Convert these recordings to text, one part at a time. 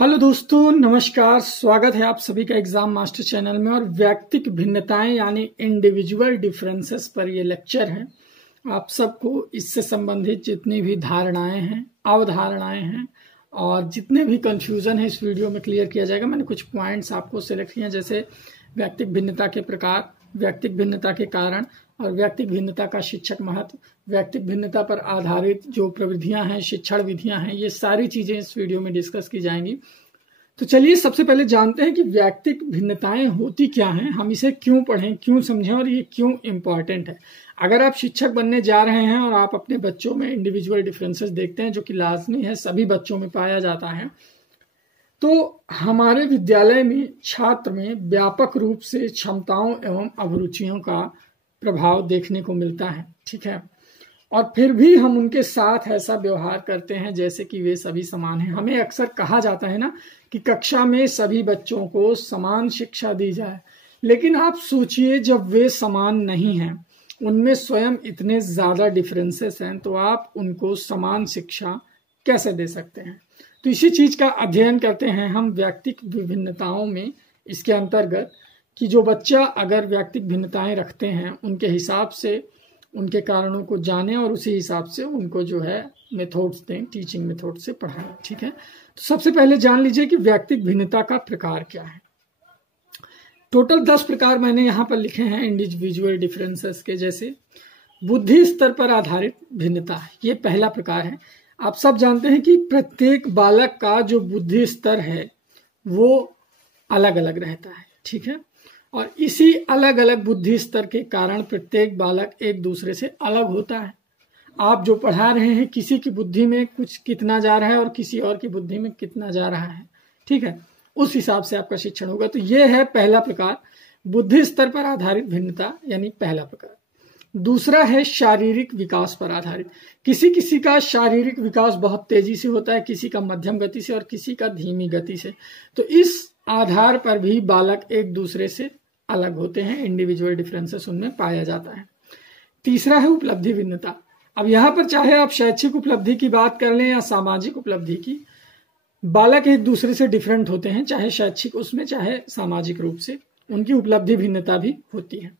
Hello दोस्तों, नमस्कार। स्वागत है आप सभी का एग्जाम मास्टर चैनल में। और व्यक्तिक भिन्नताएं यानी इंडिविजुअल डिफरेंसेस पर ये लेक्चर है। आप सबको इससे संबंधित जितनी भी धारणाएं हैं, अवधारणाएं हैं और जितने भी कंफ्यूजन है इस वीडियो में क्लियर किया जाएगा। मैंने कुछ पॉइंट्स आपको सिलेक्ट किए हैं, जैसे व्यक्तिक भिन्नता के प्रकार, व्यक्तिक भिन्नता के कारण और व्यक्तिक भिन्नता का शिक्षक महत्व, व्यक्तिक भिन्नता पर आधारित जो प्रविधियां हैं, शिक्षण विधियां हैं, ये सारी चीजें इस वीडियो में डिस्कस की जाएंगी। तो चलिए सबसे पहले जानते हैं कि व्यक्तिक भिन्नताएं होती क्या हैं, हम इसे क्यों पढ़ें, क्यों समझें और ये क्यों इम्पॉर्टेंट है। अगर आप शिक्षक बनने जा रहे हैं और आप अपने बच्चों में इंडिविजुअल डिफरेंसेस देखते हैं, जो कि लाजमी है, सभी बच्चों में पाया जाता है, तो हमारे विद्यालय में छात्र में व्यापक रूप से क्षमताओं एवं अभिरुचियों का प्रभाव देखने को मिलता है। ठीक है, और फिर भी हम उनके साथ ऐसा व्यवहार करते हैं जैसे कि वे सभी समान हैं। हमें अक्सर कहा जाता है ना कि कक्षा में सभी बच्चों को समान शिक्षा दी जाए, लेकिन आप सोचिए जब वे समान नहीं हैं, उनमें स्वयं इतने ज्यादा डिफरेंसेस हैं, तो आप उनको समान शिक्षा कैसे दे सकते हैं। तो इसी चीज का अध्ययन करते हैं हम व्यक्तिक विभिन्नताओं में, इसके अंतर्गत कि जो बच्चा अगर व्यक्तिक भिन्नताएं रखते हैं उनके हिसाब से उनके कारणों को जाने और उसी हिसाब से उनको जो है मेथड्स दें, टीचिंग मेथड से पढ़ाएं। ठीक है, तो सबसे पहले जान लीजिए कि व्यक्तिक भिन्नता का प्रकार क्या है। टोटल 10 प्रकार मैंने यहाँ पर लिखे हैं इंडिविजुअल डिफरेंसेस के। जैसे बुद्धि स्तर पर आधारित भिन्नता, ये पहला प्रकार है। आप सब जानते हैं कि प्रत्येक बालक का जो बुद्धि स्तर है वो अलग अलग रहता है। ठीक है, और इसी अलग अलग बुद्धि स्तर के कारण प्रत्येक बालक एक दूसरे से अलग होता है। आप जो पढ़ा रहे हैं, किसी की बुद्धि में कुछ कितना जा रहा है और किसी और की बुद्धि में कितना जा रहा है। ठीक है, उस हिसाब से आपका शिक्षण होगा। तो यह है पहला प्रकार, बुद्धि स्तर पर आधारित भिन्नता, यानी पहला प्रकार। दूसरा है शारीरिक विकास पर आधारित। किसी किसी का शारीरिक विकास बहुत तेजी से होता है, किसी का मध्यम गति से और किसी का धीमी गति से। तो इस आधार पर भी बालक एक दूसरे से अलग होते हैं, इंडिविजुअल डिफरेंसेस उनमें पाया जाता है। तीसरा है उपलब्धि भिन्नता। अब यहाँ पर चाहे आप शैक्षिक उपलब्धि की बात कर लें या सामाजिक उपलब्धि की, बालक एक दूसरे से डिफरेंट होते हैं, चाहे शैक्षिक उसमें चाहे सामाजिक रूप से उनकी उपलब्धि भिन्नता भी होती है।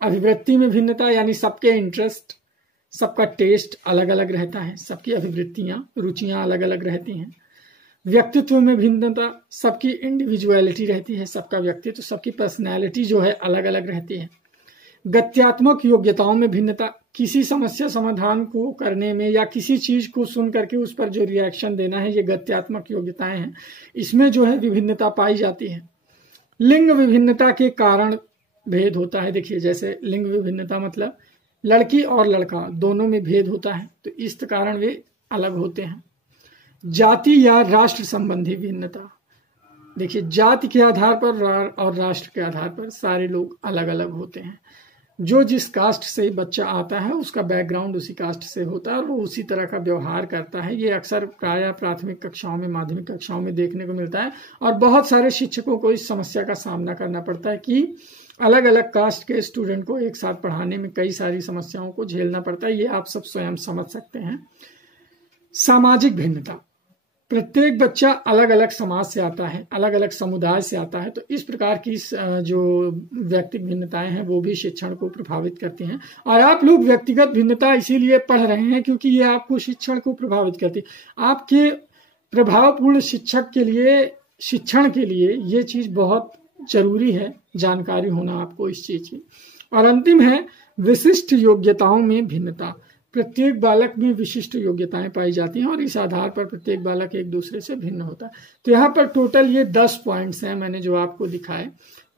अभिवृत्ति में भिन्नता, यानी सबके इंटरेस्ट, सबका टेस्ट अलग अलग रहता है, सबकी अभिवृत्तियां, रुचियां अलग अलग रहती हैं। व्यक्तित्व में भिन्नता, सबकी इंडिविजुअलिटी रहती है, सबका व्यक्तित्व, सबकी पर्सनैलिटी जो है अलग अलग रहती है। गत्यात्मक योग्यताओं में भिन्नता, किसी समस्या समाधान को करने में या किसी चीज को सुन करके उस पर जो रिएक्शन देना है, ये गत्यात्मक योग्यताएं हैं, इसमें जो है विभिन्नता पाई जाती है। लिंग विभिन्नता के कारण भेद होता है। देखिए, जैसे लिंग विभिन्नता मतलब लड़की और लड़का दोनों में भेद होता है, तो इस कारण वे अलग होते हैं। जाति या राष्ट्र संबंधी भिन्नता, देखिए जाति के आधार पर और राष्ट्र के आधार पर सारे लोग अलग अलग होते हैं। जो जिस कास्ट से बच्चा आता है उसका बैकग्राउंड उसी कास्ट से होता है और वो उसी तरह का व्यवहार करता है। ये अक्सर प्रायः प्राथमिक कक्षाओं में, माध्यमिक कक्षाओं में देखने को मिलता है और बहुत सारे शिक्षकों को इस समस्या का सामना करना पड़ता है कि अलग अलग कास्ट के स्टूडेंट को एक साथ पढ़ाने में कई सारी समस्याओं को झेलना पड़ता है। ये आप सब स्वयं समझ सकते हैं। सामाजिक भिन्नता, प्रत्येक बच्चा अलग अलग समाज से आता है, अलग अलग समुदाय से आता है, तो इस प्रकार की जो व्यक्तिगत भिन्नताएं हैं वो भी शिक्षण को प्रभावित करती हैं। और आप लोग व्यक्तिगत भिन्नता इसीलिए पढ़ रहे हैं क्योंकि ये आपको शिक्षण को प्रभावित करती है। आपके प्रभावपूर्ण शिक्षक के लिए, शिक्षण के लिए ये चीज बहुत जरूरी है, जानकारी होना आपको इस चीज की। और अंतिम है विशिष्ट योग्यताओं में भिन्नता। प्रत्येक बालक में विशिष्ट योग्यताएं पाई जाती हैं और इस आधार पर प्रत्येक बालक एक दूसरे से भिन्न होता है। तो यहाँ पर टोटल ये 10 पॉइंट्स हैं मैंने जो आपको दिखाए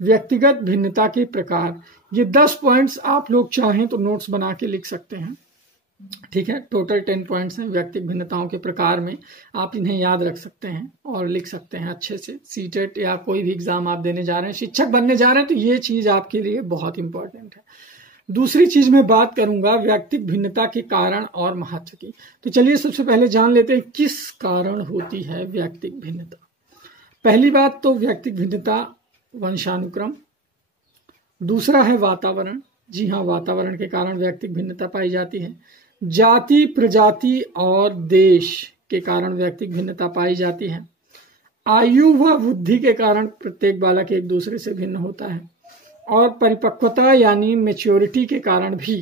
व्यक्तिगत भिन्नता के प्रकार। ये 10 पॉइंट्स आप लोग चाहें तो नोट्स बना के लिख सकते हैं। ठीक है, टोटल 10 पॉइंट्स हैं व्यक्तिगत भिन्नताओं के प्रकार में। आप इन्हें याद रख सकते हैं और लिख सकते हैं अच्छे से। सीटेट या कोई भी एग्जाम आप देने जा रहे हैं, शिक्षक बनने जा रहे हैं, तो ये चीज आपके लिए बहुत इंपॉर्टेंट है। दूसरी चीज मैं बात करूंगा व्यक्तिक भिन्नता के कारण और महत्व की। तो चलिए सबसे पहले जान लेते हैं किस कारण होती है व्यक्तिक भिन्नता। पहली बात तो व्यक्तिक भिन्नता वंशानुक्रम। दूसरा है वातावरण। जी हाँ, वातावरण के कारण व्यक्तिक भिन्नता पाई जाती है। जाति, प्रजाति और देश के कारण व्यक्तिक भिन्नता पाई जाती है। आयु व बुद्धि के कारण प्रत्येक बालक एक दूसरे से भिन्न होता है और परिपक्वता यानी मैच्योरिटी के कारण भी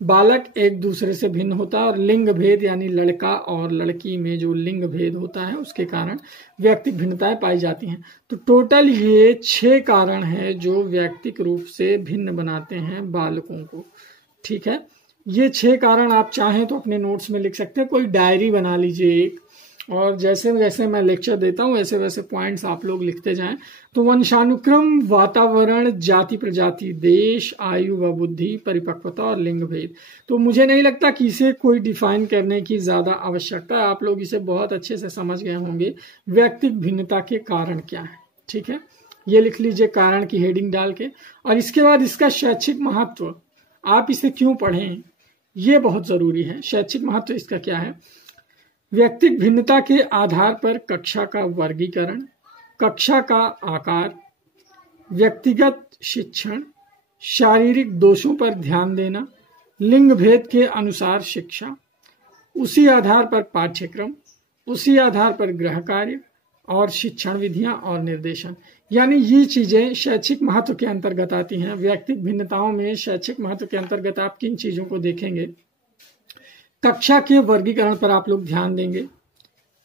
बालक एक दूसरे से भिन्न होता है और लिंग भेद यानी लड़का और लड़की में जो लिंग भेद होता है उसके कारण व्यक्तिक भिन्नताएं पाई जाती हैं। तो टोटल ये 6 कारण हैं जो व्यक्तिक रूप से भिन्न बनाते हैं बालकों को। ठीक है, ये 6 कारण आप चाहें तो अपने नोट्स में लिख सकते हैं, कोई डायरी बना लीजिए एक, और जैसे जैसे मैं लेक्चर देता हूं वैसे वैसे पॉइंट्स आप लोग लिखते जाएं। तो वंशानुक्रम, वातावरण, जाति प्रजाति, देश, आयु व बुद्धि, परिपक्वता और लिंग भेद। तो मुझे नहीं लगता कि इसे कोई डिफाइन करने की ज्यादा आवश्यकता है, आप लोग इसे बहुत अच्छे से समझ गए होंगे। व्यक्तिक भिन्नता के कारण क्या है, ठीक है, ये लिख लीजिए कारण की हेडिंग डाल के। और इसके बाद इसका शैक्षिक महत्व, आप इसे क्यों पढ़ें, ये बहुत जरूरी है। शैक्षिक महत्व इसका क्या है? व्यक्तिक भिन्नता के आधार पर कक्षा का वर्गीकरण, कक्षा का आकार, व्यक्तिगत शिक्षण, शारीरिक दोषों पर ध्यान देना, लिंग भेद के अनुसार शिक्षा, उसी आधार पर पाठ्यक्रम, उसी आधार पर गृह कार्य और शिक्षण विधियां और निर्देशन। यानी ये चीजें शैक्षिक महत्व के अंतर्गत आती हैं। व्यक्तिक भिन्नताओं में शैक्षिक महत्व के अंतर्गत आप किन चीजों को देखेंगे? कक्षा के वर्गीकरण पर आप लोग ध्यान देंगे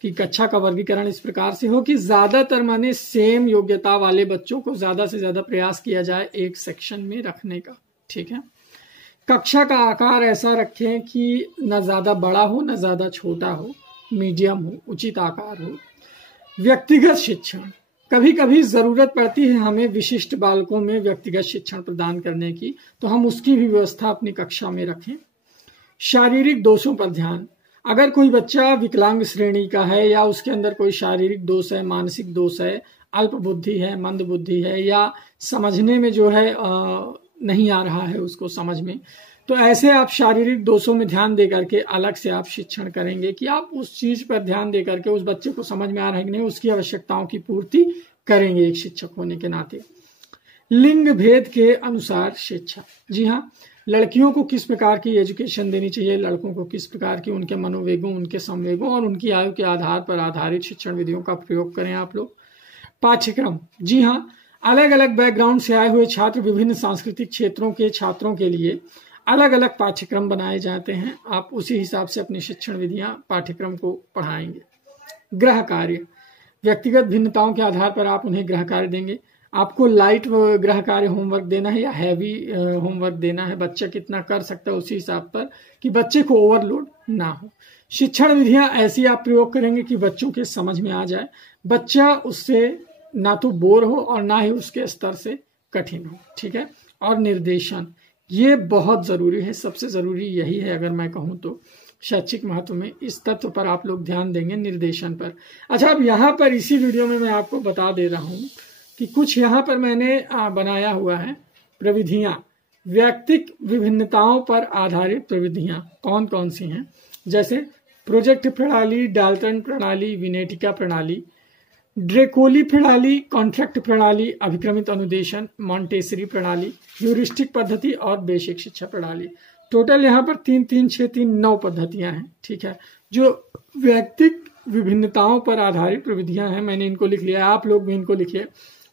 कि कक्षा का वर्गीकरण इस प्रकार से हो कि ज्यादातर माने सेम योग्यता वाले बच्चों को ज्यादा से ज्यादा प्रयास किया जाए एक सेक्शन में रखने का। ठीक है, कक्षा का आकार ऐसा रखें कि न ज्यादा बड़ा हो न ज्यादा छोटा हो, मीडियम हो, उचित आकार हो। व्यक्तिगत शिक्षण, कभी कभी जरूरत पड़ती है हमें विशिष्ट बालकों में व्यक्तिगत शिक्षण प्रदान करने की, तो हम उसकी भी व्यवस्था अपनी कक्षा में रखें। शारीरिक दोषों पर ध्यान, अगर कोई बच्चा विकलांग श्रेणी का है या उसके अंदर कोई शारीरिक दोष है, मानसिक दोष है, अल्प बुद्धि है, मंद बुद्धि है, या समझने में जो है नहीं आ रहा है उसको समझ में, तो ऐसे आप शारीरिक दोषों में ध्यान दे करके अलग से आप शिक्षण करेंगे कि आप उस चीज पर ध्यान दे करके उस बच्चे को समझ में आ रहा है कि नहीं, उसकी आवश्यकताओं की पूर्ति करेंगे एक शिक्षक होने के नाते। लिंग भेद के अनुसार शिक्षा, जी हाँ, लड़कियों को किस प्रकार की एजुकेशन देनी चाहिए, लड़कों को किस प्रकार की, उनके मनोवेगों, उनके संवेगों और उनकी आयु के आधार पर आधारित शिक्षण विधियों का प्रयोग करें आप लोग। पाठ्यक्रम, जी हाँ, अलग अलग बैकग्राउंड से आए हुए छात्र, विभिन्न सांस्कृतिक क्षेत्रों के छात्रों के लिए अलग अलग पाठ्यक्रम बनाए जाते हैं, आप उसी हिसाब से अपनी शिक्षण विधियां पाठ्यक्रम को पढ़ाएंगे। गृह कार्य, व्यक्तिगत भिन्नताओं के आधार पर आप उन्हें गृह कार्य देंगे। आपको लाइट गृह कार्य होमवर्क देना है या हैवी होमवर्क देना है, बच्चा कितना कर सकता है उसी हिसाब पर, कि बच्चे को ओवरलोड ना हो। शिक्षण विधियां ऐसी आप प्रयोग करेंगे कि बच्चों के समझ में आ जाए, बच्चा उससे ना तो बोर हो और ना ही उसके स्तर से कठिन हो। ठीक है, और निर्देशन, ये बहुत जरूरी है, सबसे जरूरी यही है अगर मैं कहूँ तो शैक्षिक महत्व में। इस तत्व पर आप लोग ध्यान देंगे, निर्देशन पर। अच्छा, अब यहाँ पर इसी वीडियो में मैं आपको बता दे रहा हूँ कि कुछ यहाँ पर मैंने बनाया हुआ है प्रविधियां, व्यक्तिक विभिन्नताओं पर आधारित प्रविधियां कौन कौन सी हैं, जैसे प्रोजेक्ट प्रणाली, डाल्टन प्रणाली, विनेटिका प्रणाली, ड्रेकोली प्रणाली, कॉन्ट्रैक्ट प्रणाली, अभिक्रमित अनुदेशन, मॉन्टेसरी प्रणाली, ह्यूरिस्टिक पद्धति और बेसिक शिक्षा प्रणाली। टोटल यहाँ पर 3 3 6 3 9 पद्धतियां हैं। ठीक है, जो व्यक्तिक विभिन्नताओं पर आधारित प्रविधियां हैं, मैंने इनको लिख लिया, आप लोग भी इनको लिखिए।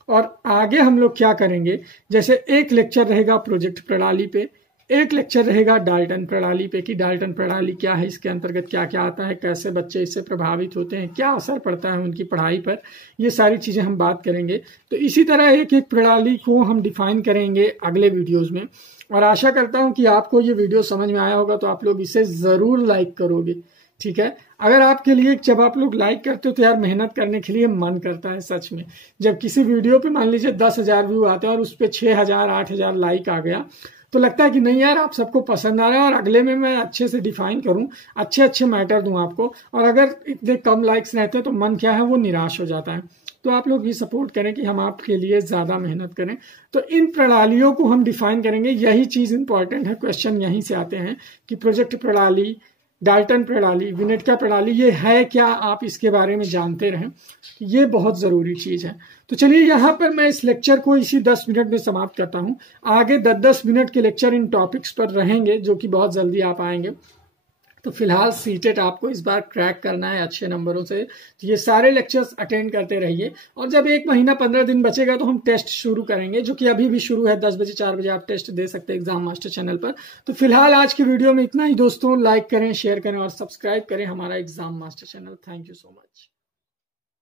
और आगे हम लोग क्या करेंगे, जैसे एक लेक्चर रहेगा प्रोजेक्ट प्रणाली पे, एक लेक्चर रहेगा डाल्टन प्रणाली पे कि डाल्टन प्रणाली क्या है, इसके अंतर्गत क्या क्या आता है, कैसे बच्चे इससे प्रभावित होते हैं, क्या असर पड़ता है उनकी पढ़ाई पर, ये सारी चीजें हम बात करेंगे। तो इसी तरह एक एक प्रणाली को हम डिफाइन करेंगे अगले वीडियोज में। और आशा करता हूं कि आपको ये वीडियो समझ में आया होगा, तो आप लोग इसे जरूर लाइक करोगे। ठीक है, अगर आपके लिए, जब आप लोग लाइक करते हो तो यार मेहनत करने के लिए मन करता है सच में। जब किसी वीडियो पे मान लीजिए 10,000 व्यू आते हैं और उस पर 6,000 8,000 लाइक आ गया, तो लगता है कि नहीं यार आप सबको पसंद आ रहा है और अगले में मैं अच्छे से डिफाइन करूं, अच्छे अच्छे मैटर दूं आपको। और अगर इतने कम लाइक्स रहते हैं तो मन क्या है, वो निराश हो जाता है। तो आप लोग भी सपोर्ट करें कि हम आपके लिए ज्यादा मेहनत करें। तो इन प्रणालियों को हम डिफाइन करेंगे, यही चीज इंपॉर्टेंट है। क्वेश्चन यहीं से आते हैं कि प्रोजेक्ट प्रणाली, डाल्टन प्रणाली, विनेटिका प्रणाली, ये है क्या, आप इसके बारे में जानते रहें, ये बहुत जरूरी चीज है। तो चलिए यहाँ पर मैं इस लेक्चर को इसी 10 मिनट में समाप्त करता हूँ। आगे 10-10 मिनट के लेक्चर इन टॉपिक्स पर रहेंगे जो कि बहुत जल्दी आप आएंगे। तो फिलहाल सीटेट आपको इस बार क्रैक करना है अच्छे नंबरों से। तो ये सारे लेक्चर्स अटेंड करते रहिए, और जब 1 महीना 15 दिन बचेगा तो हम टेस्ट शुरू करेंगे, जो कि अभी भी शुरू है। 10 बजे 4 बजे आप टेस्ट दे सकते हैं एग्जाम मास्टर चैनल पर। तो फिलहाल आज की वीडियो में इतना ही दोस्तों। लाइक करें, शेयर करें और सब्सक्राइब करें हमारा exam master channel. Thank you so much.